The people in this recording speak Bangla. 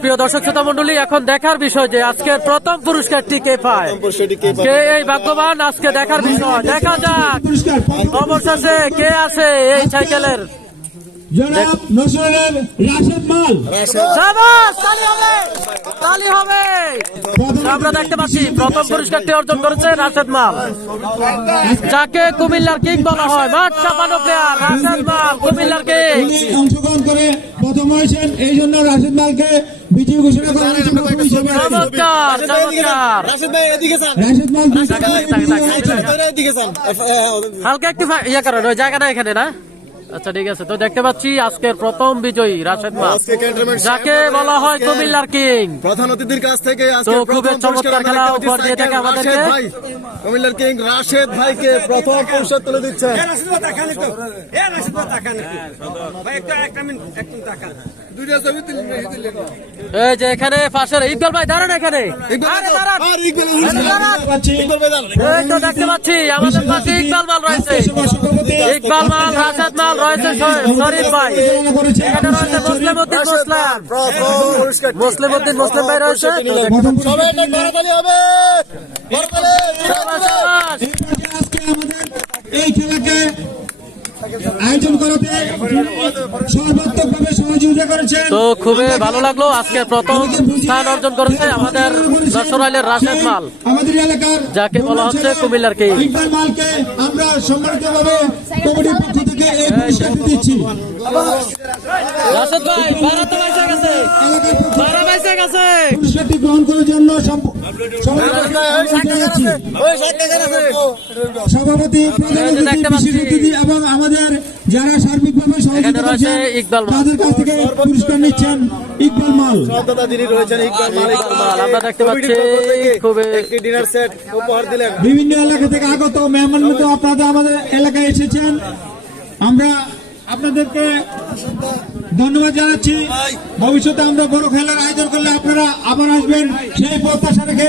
প্রিয় দর্শক শ্রোতা মন্ডলী এখন দেখার বিষয় যে আজকের প্রথম পুরস্কারটি কে পায়। কে এই ভাগ্যবান? আজকে দেখার বিষয়। দেখা যাক। খবর অবশেষে কে আছে এই সাইকেলের? জনাব নজরুলের রাশেদ মাল। সাবাস, তালি হবে। তালি হবে। আমরা দেখতে পাচ্ছি প্রথম পুরস্কারটি অর্জন করেছে রাশেদ মাল। যাকে কুমিল্লার কিং বলা হয় মাঠ চাপানো প্লেয়ার রাশেদ মাল কুমিল্লার কিং। অংশগ্রহণ করে প্রথম হয়েছেন এই জন্য রাশেদ মালকে বিজয়ী ঘোষণা করা হয়েছে প্রথম হিসেবে। চমৎকার চমৎকার। রাশেদ ভাই এদিকে যান। রাশেদ মাল দুইটা তাক, তাক, তাক, তাক, তাক। এদিকে যান। হালকা একটু ইয়ে করেন ওই জায়গাটা এখানে না? আচ্ছা ঠিক আছে। তো দেখতে পাচ্ছি আজকের প্রথম বিজয়ী রাশেদ ক্যান্টনমেন্ট যাকে বলা হয় কুমিল্লার কিং। প্রধান অতিথির কাছ থেকে তো আজকে খুবই চমৎকার খেলা আমাদের উপহার দিয়ে থাকে আমাদেরকে। কুমিল্লার কিং রাশেদ ভাইকে প্রথম পুরস্কার তুলে দিচ্ছেন এই যে এখানে পাশের ইকবাল ভাই দাঁড়ান এখানে। দেখতে পাচ্ছি আমাদের পাশে ইকবাল মাল রয়েছে। ইকবাল মাল রাশেদ মাল রয়েছে শরীফ ভাই। এখানে রয়েছে মুসলিম উদ্দিন মুসলাম। মুসলিম উদ্দিন মুসলিম ভাই রয়েছে। সবাই একটা করতালি হবে। করতালি এই খেলাকে আয়োজন করাতে করেছেন তো খুবই ভালো লাগল। আজকে প্রথম স্থান অর্জন করেছে আমাদের দর্শনালের রাশেদ মাল। আমাদের এলাকার যাকে বলা হচ্ছে কুমিল্লার কে আমরা সম্মানিতভাবে কমিটির পক্ষ থেকে এই পুরস্কারটি দিচ্ছি। রাশেদ ভাই বাইসে গেছে। গেছে। পুরস্কারটি গ্রহণ করার জন্য সভাপতি প্রধান অতিথি, এবং আমাদের যারা সার্বিকভাবে সহযোগিতা করছেন তাদের কাছ থেকে পুরস্কার নিচ্ছেন ইকবাল মাল। যিনি রয়েছেন ইকবাল মাল, আমরা দেখতে পাচ্ছি কমিটির পক্ষ থেকে খুবই- একটি ডিনার সেট উপহার দিলেন। বিভিন্ন এলাকা থেকে আগত মেহমান মতো আপনারা আমাদের এলাকায় এসেছেন। আমরা আপনাদেরকে ধন্যবাদ জানাচ্ছি। ভবিষ্যতে আমরা বড় খেলার আয়োজন করলে আপনারা আবার আসবেন। সেই প্রত্যাশা রেখে